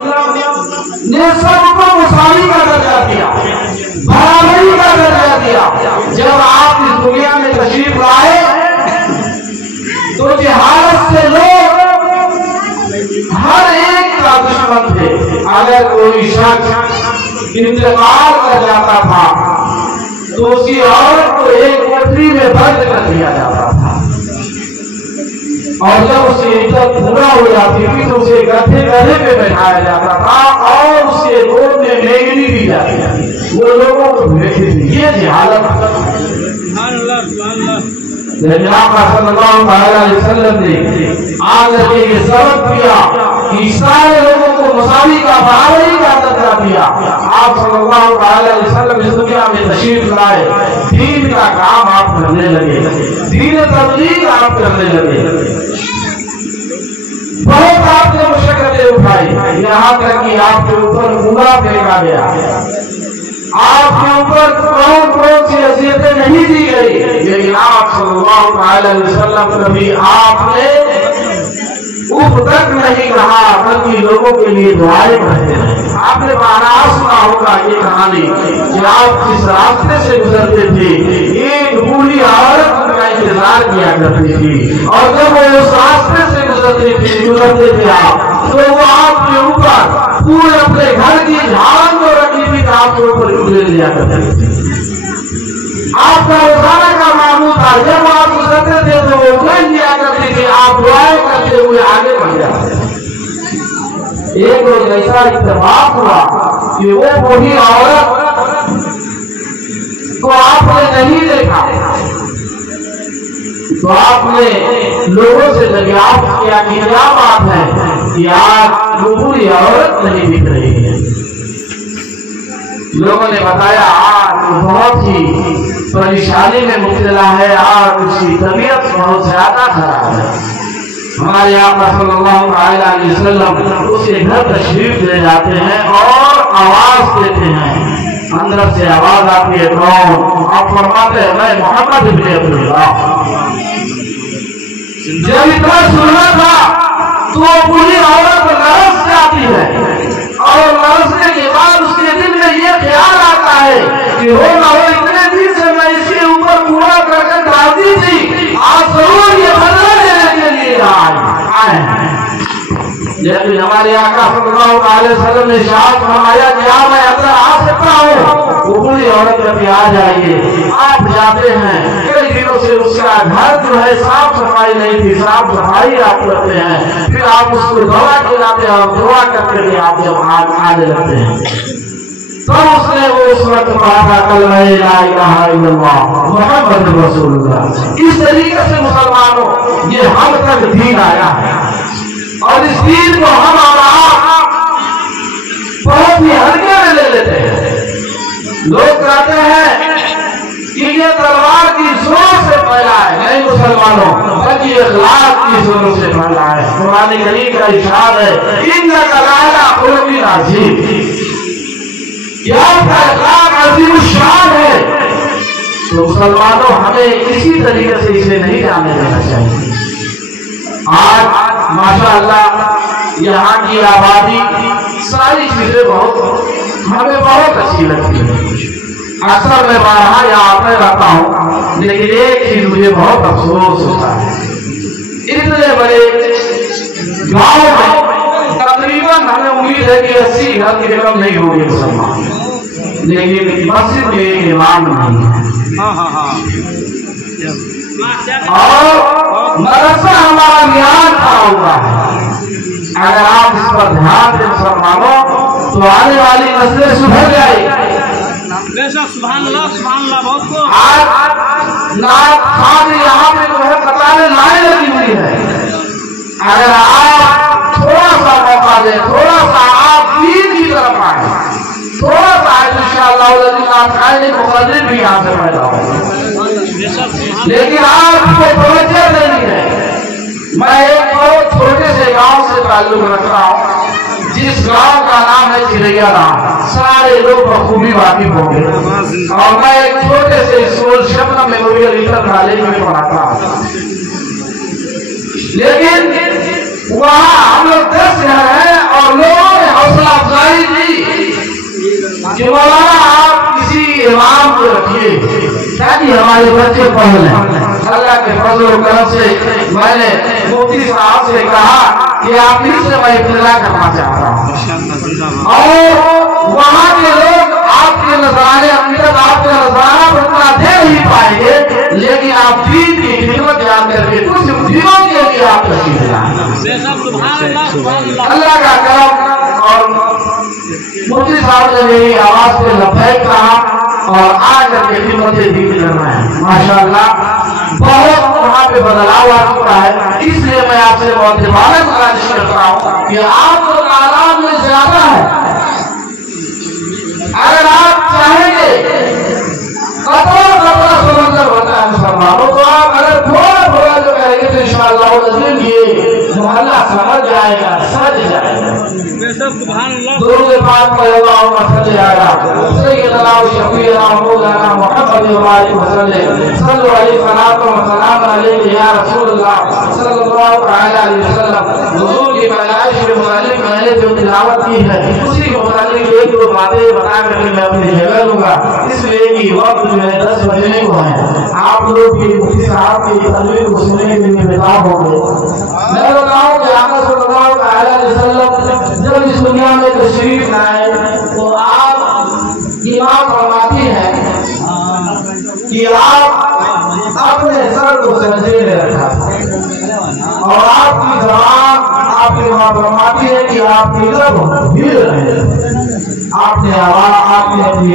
ने सबको मुसावी का दर्जा दिया, बराबरी का दर्जा दिया। जब आप इस दुनिया में तशरीफ लाए तो जिहालत से लोग हर एक का दुश्मन थे। अगर कोई शख्स इंतकाल कर जाता था तो उसी औरत को एक कोठरी में बंद कर दिया जाता था, और जब उसे इज्जत पूरा हो जाती थी तो उसे गधे गधे पे बैठाया जाता था और उसके गोद में मेंगनी दी जाती थी। वो लोगों को भेजती थी। ये जिहालत सल्लल्लाहु अलैहि वसल्लम ने आज ये सबक दिया कि सारे लोगों को मुसावी का बराबरी का दर्जा दिया। आप सल्लल्लाहु अलैहि वसल्लम इस दुनिया में तशरीफ लाए, दीन का काम आप करने लगे, दीन तबलीग आप करने लगे। बहुत आपने मुशक्कतें उठाई, यहाँ तक कि आपके ऊपर कूड़ा फेंका गया, आपके ऊपर कौन कौन सी अज़ियतें नहीं दी गई, लेकिन आप सल्लल्लाहु अलैहि वसल्लम कभी आपने उफ तक नहीं कहा, बल्कि लोगों के लिए दुआएं करते हैं। आपने बारहा सुना होगा ये कहानी कि आप जिस रास्ते से गुजरते थे एक बूढ़ी औरत उनका इंतजार किया करती थी, और जब वो उस रास्ते से गुजरते थे आप तो वो आपके ऊपर पूरे अपने घर की झाड़ को रखी थी, आपके ऊपर ले लिया करते थे। आपका रोजाना का मामूल था, जब आप गुजरते थे तो वो उठा लिया करते थे, आप दुआएं करते हुए आगे बढ़ जाते। एक रोज ऐसा इत्तेफाक हुआ कि वो बूढ़ी औरत को आपने नहीं देखा, तो आपने लोगों से दरियाफ्त किया कि क्या बात है कि आज वो बूढ़ी औरत नहीं दिख रही है। लोगों ने बताया आज बहुत ही परेशानी में मुब्तला है, आज उसकी तबीयत बहुत ज्यादा खराब है। हमारे आका सल्लल्लाहु अलैहि वसल्लम उसके घर तशरीफ ले जाते हैं और आवाज देते हैं, अंदर से आवाज आती है, कौन? आप फरमाते हैं मैं मोहम्मद इब्न अब्दुल्लाह। जब इतना सुना था तो पूरी औरत नरस जाती है, और नरसने के बाद उसके दिल में ये ख्याल आता है कि हो ना हो इतने दिन से मैं इसके ऊपर कूड़ा करके डालती थी, आज जरूर ये बदला लेने के लिए आए। लेकिन हमारे आका सल्लल्लाहु अलैहि वसल्लम ने इरशाद फरमाया कि मैं अंदर आ सकता हूँ, वो बूढ़ी औरत कभी आ जाइए। आप जाते हैं, कई दिनों से उसका घर जो है साफ सफाई नहीं थी, साफ सफाई आप करते हैं, फिर आप उसको दवा खिलाते हैं और दुआ करके आप जब आने लगते हैं तो उसने वो उस वक्त पढ़ा था कलमा ला इलाहा इल्लल्लाह मुहम्मद रसूलुल्लाह। इस तरीके से मुसलमानों ये हम तक दीन आया है, और इस दीन को हम और आप बहुत ही हल्के में ले लेते हैं। लोग कहते हैं कि ये तलवार की जोर से फैला है, नहीं मुसलमानों, बल्कि इखलास की जोर से फैला है। कुरान करीम का इरशाद है इन्नका लअला खुलुकिन अज़ीम, अजीम शान है। तो मुसलमानों हमें किसी तरीके से इसे नहीं जाने देना चाहिए। आज माशाअल्लाह यहाँ की आबादी सारी चीजें बहुत हमें बहुत अच्छी लगती है। अक्सर मैं बाहर यहाँ आते रहता हूँ, लेकिन एक चीज मुझे बहुत अफसोस होता है, इतने बड़े गांव में तकरीबन हमें उम्मीद है कि 80 घर की कम नहीं होगी मुसलमान, लेकिन मस्जिद में एक इमाम नहीं है। और मदरसा हमारा ध्यान खा हुआ है। अगर आप इस पर ध्यान दें मुसलमानों तो आने वाली नस्लें सुधर जाएगी। सुभान अल्लाह बहुत को आज यहाँ पे जो है कतारें लाइन लगी हुई है। अगर आप थोड़ा सा मौका दें, थोड़ा सा आप दीन की तरफ आए, थोड़ा सा इंशाअल्लाह मुक़र्रिर भी यहाँ से पैदा होगा, लेकिन आपको तवज्जो नहीं है। मैं एक बहुत छोटे से गांव से ताल्लुक रखता हूँ, जिस गांव का नाम है चिरैया राम, सारे लोग बखूबी वाकिफ होंगे। और मैं एक छोटे से school Shabnam memorial inter college में पढ़ाता हूँ, लेकिन वहाँ हम लोग 10 घर हैं और लोगों ने कि मौलाना आप किसी इमाम को रखिए ताकि हमारे बच्चे पढ़ लें। अल्लाह के फजल और करम से मैंने मुफ्ती साहब से कहा कि आप से मैं इब्तिला करना चाहता हूँ और वहाँ के लोग आपके नजराने अकीदत आपका नजराना बदला दे नहीं पाएंगे, लेकिन आप दीन की खिदमत जान करके कुछ दिनों के लिए आप तशरीफ लाएं। अल्लाह का करम और मुफ्ती साहब ने मेरी आवाज पे लबैक कहा और आकर के खिदमत दीन करना है। माशाअल्लाह बहुत वहाँ पे बदलाव आ चुका है, इसलिए मैं आपसे बहुत हिफाजत गुजारिश करता हूँ कि आपको तादाद में ज्यादा है, अगर आप चाहेंगे कतरा समंदर होता है मुसलमानों को, आप अगर थोड़ा थोड़ा जो करेंगे तो इंशाअल्लाह ये मोहल्ला समझ जाएगा, सज जाएगा। दुरूद पाक पर अल्लाहुम्मा सल्ली अला सय्यिदना व शफीना व मौलाना मुहम्मद व आलिहि वसल्लम सल्लल्लाहु अलैहि व सल्लम अलैहि या रसूलल्लाह सल्लल्लाहु अलैहि वसल्लम। हुजूर की पैदाइश के मुतालिक मैंने जो तिलावत की है उसी के मुतालिक एक दो बातें बता करके मैं अपनी जगह लूंगा, इसलिए कि वक्त जो है 10 बजने को है। आप लोग की मुफ्ती साहब की तकरीर को सुनने के लिए बेताब हो गए। मैं बताऊं कि आका सल्लल्लाहु अलैहि वसल्लम जब इस दुनिया में तशरीफ लाए तो आप इमाम फरमाती हैं कि आप अपने सर को सजदे में रखा और आपकी जबान आपकी मां फरमाती है कि आपकी लब हिल रहे, आपने आवाज आपने अपनी